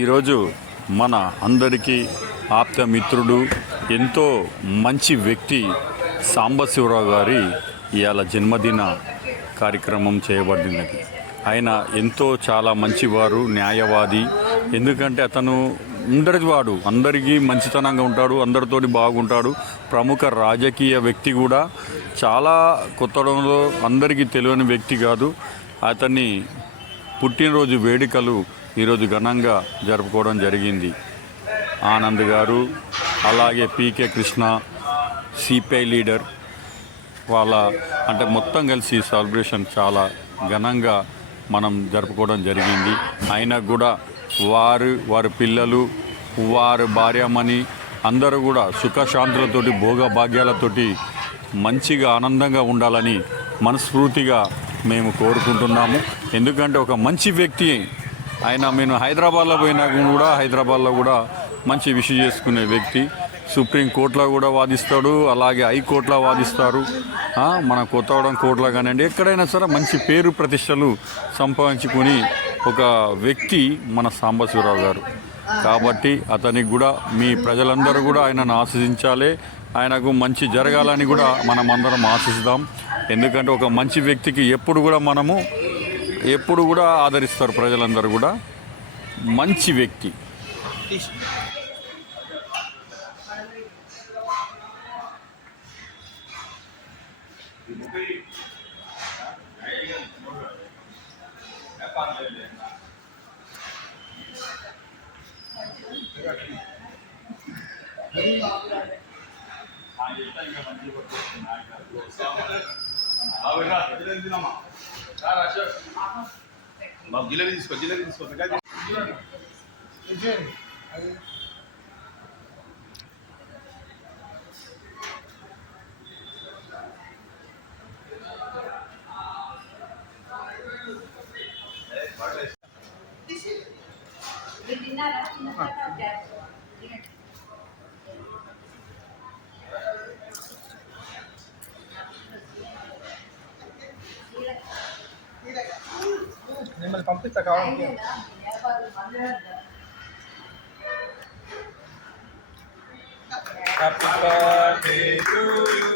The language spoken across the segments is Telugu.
ఈరోజు మన అందరికీ ఆప్తమిత్రుడు ఎంతో మంచి వ్యక్తి సాంబశివరావు గారి ఇవాళ జన్మదిన కార్యక్రమం చేయబడినది. ఆయన ఎంతో చాలా మంచివారు, న్యాయవాది. ఎందుకంటే అతను అందరివాడు, అందరికీ మంచితనంగా ఉంటాడు, అందరితోటి బాగుంటాడు. ప్రముఖ రాజకీయ వ్యక్తి కూడా. చాలా కొత్తడంలో అందరికీ తెలియని వ్యక్తి కాదు. అతన్ని పుట్టినరోజు వేడుకలు ఈరోజు ఘనంగా జరుపుకోవడం జరిగింది. ఆనంద్ గారు, అలాగే పీకే కృష్ణ, సిపిఐ లీడర్ వాళ్ళ అంటే మొత్తం కలిసి సెలబ్రేషన్ చాలా ఘనంగా మనం జరుపుకోవడం జరిగింది. అయినా కూడా వారి పిల్లలు, వారి భార్యమణి అందరూ కూడా సుఖశాంతులతోటి, భోగభాగ్యాలతోటి మంచిగా ఆనందంగా ఉండాలని మనస్ఫూర్తిగా మేము కోరుకుంటున్నాము. ఎందుకంటే ఒక మంచి వ్యక్తి ఆయన. నేను హైదరాబాద్లో పోయినా కూడా హైదరాబాద్లో కూడా మంచి విషయం చేసుకునే వ్యక్తి. సుప్రీంకోర్టులో కూడా వాదిస్తాడు, అలాగే హైకోర్టులో వాదిస్తారు. మన కొత్తగూడెం కోర్టులో కానివ్వండి, ఎక్కడైనా సరే మంచి పేరు ప్రతిష్టలు సంపాదించుకుని ఒక వ్యక్తి మన సాంబశివరావు గారు. కాబట్టి అతనికి కూడా మీ ప్రజలందరూ కూడా ఆయనను ఆశీర్వదించాలి. ఆయనకు మంచి జరగాలని కూడా మనం అందరం ఆశిస్తాం. ఎందుకంటే ఒక మంచి వ్యక్తికి ఎప్పుడు కూడా ఆదరిస్తారు ప్రజలందరూ కూడా. మంచి వ్యక్తి. జిలేబీ తీసుకో మిమ్మల్ని పంపిస్తా కావాలి. Happy birthday to you,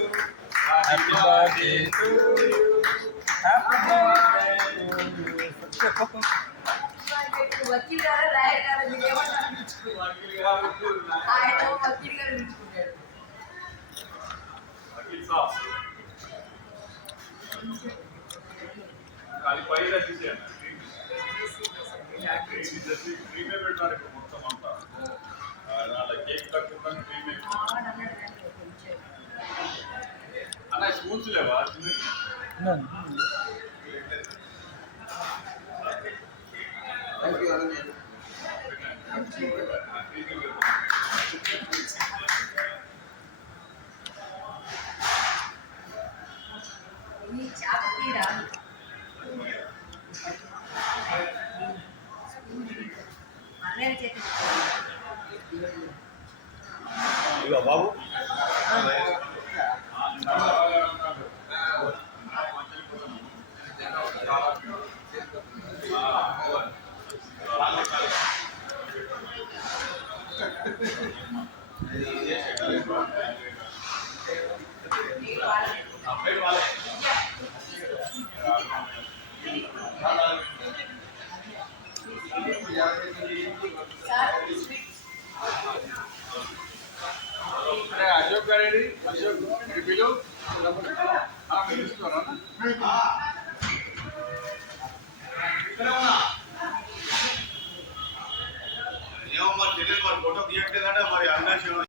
happy birthday to you, happy birthday to you. Vakeel గారు రాయర్ గారు మీరు ఏమన్నారు? ఆయన వకీల్ గారు పిలుచుకుంటాడు. అది పైగా తీసేయండి. క్రీమే పెట్టాలి ఇప్పుడు మొత్తం అంతా. కేక్ కట్టుకుంటాను క్రీమే అన్న. స్పూన్స్ లేవా? ఇక బాబు అశోక్ గారి పిలు పిలుస్తున్నారా? ఏమమ్మా తెలియదు, మరి ఫోటో తీయట్లేదంటే